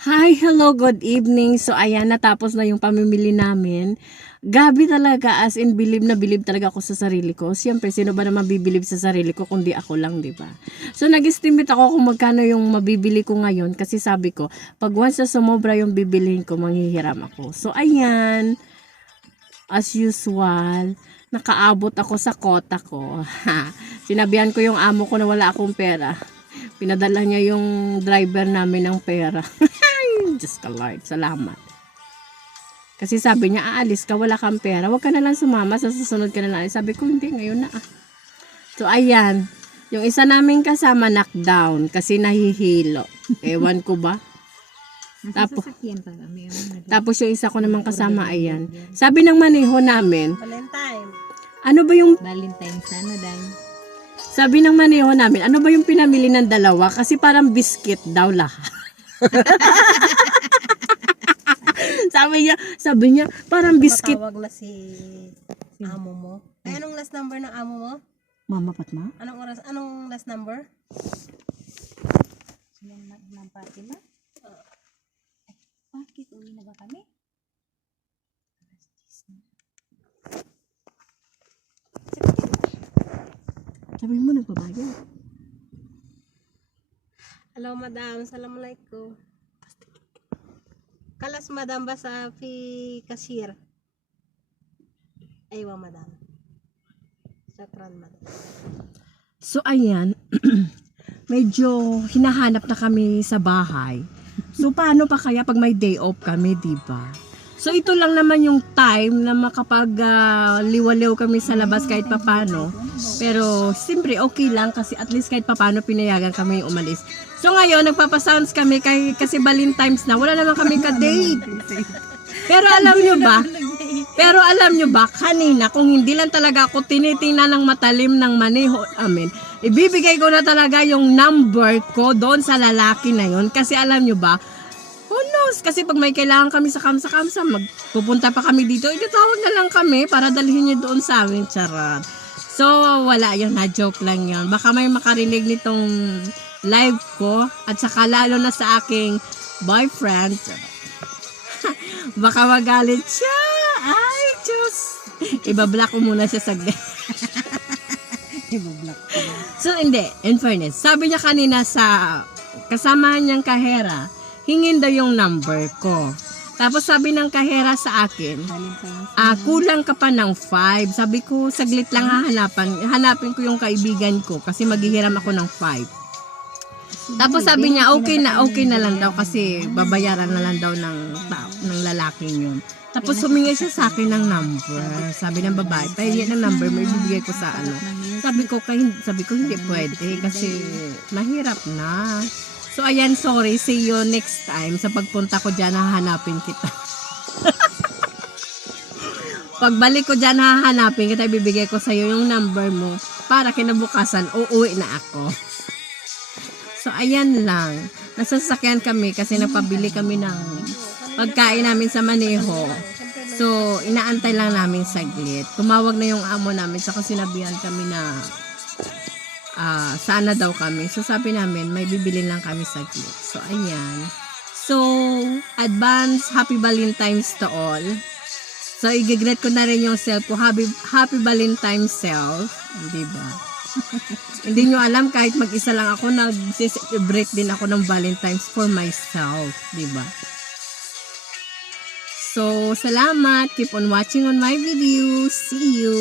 Hi, hello, good evening. So, ayan, natapos na yung pamimili namin. Gabi talaga, as in, bilib talaga ako sa sarili ko. Siyempre, sino ba naman bibilib sa sarili ko kundi ako lang, di ba? So, nag-estimate ako kung magkano yung mabibili ko ngayon kasi sabi ko, pag once na sumobra yung bibilihin ko, manghihiram ako. So, ayan, as usual, nakaabot ako sa kota ko. Sinabihan ko yung amo ko na wala akong pera. Pinadala niya yung driver namin ng pera. Diyos ka Lord, salamat. Kasi sabi niya, aalis ka, wala kang pera. Huwag ka na lang sumama, sa susunod ka na lang. Sabi ko, hindi, ngayon na ah. So, ayan. Yung isa namin kasama, knockdown. Kasi nahihilo. Ewan ko ba? Tapos yung isa ko naman kasama, ayan. Sabi ng maneho namin, Valentine. ano ba yung Valentine's ano dahil? sabi ng maneho namin, ano ba yung pinamili ng dalawa? Kasi parang biscuit daw lahat. sabi niya, parang biscuit. Matawag na si amo mo. Ay, anong last number ng amo mo? Mama Patma? Anong oras? Anong last number? Ng party na? Bakit? Uwi na ba kami? Sabi mo, nagbabayad. Hello, madam. Assalamualaikum. Kalas, madam, ba sa cashier? Aywa, madam. Sakran, madam. So, ayan, medyo hinahanap na kami sa bahay. So, paano pa kaya pag may day off kami, diba? So, ito lang naman yung time na makapag liwaliw kami sa labas kahit papano. Pero, siyempre, okay lang kasi at least kahit papano pinayagan kami umalis. So, ngayon, nagpapasounds kami kasi Valentine's na. Wala naman kami ka-date. Pero alam nyo ba, kanina, kung hindi lang talaga ako tinitingnan ng matalim ng maneho amin, ibibigay ko na talaga yung number ko doon sa lalaki na yon. Kasi alam nyo ba, who knows? Kasi pag may kailangan kami sa kamsa-kamsa, magpupunta pa kami dito, itatawag na lang kami para dalhin nyo doon sa amin. Charot. So, wala yun, na-joke lang yun. Baka may makarinig nitong live ko at saka lalo na sa aking boyfriend. Baka magalit siya. Ay, Diyos. Ibablock ko muna siya saglit. So, hindi. In fairness, sabi niya kanina sa kasama niyang kahera, hingin daw yung number ko. Tapos sabi ng kahera sa akin, kulang ka pa ng 5. Sabi ko, saglit lang hanapin ko yung kaibigan ko kasi maghihiram ako ng 5. Tapos sabi niya, okay na lang daw kasi babayaran na lang daw ng lalaking yun. Tapos humingi siya sa akin ng number. Sabi ng babae, pahingi ng number, may bibigay ko sa ano. Sabi ko hindi pwede kasi mahirap na. So ayan, sorry, see you next time. Sa pagpunta ko dyan, hahanapin kita. Pagbalik ko dyan, hahanapin kita, ibibigay ko sa'yo yung number mo para kinabukasan, uuwi na ako. So, ayan lang. Nasasakyan kami kasi napabili kami ng pagkain namin sa maneho. So, inaantay lang namin saglit. Tumawag na yung amo namin. Saka sinabihan kami na sana daw kami. So, sabi namin, may bibili lang kami saglit. So, ayan. So, advance Happy Valentine's to all. So, i-greet ko na rin yung self ko. Happy Valentine's self. Diba? Hindi nyo alam, kahit mag-isa lang ako, nag-celebrate din ako ng Valentine's for myself, diba? So, salamat. Keep on watching on my videos. See you!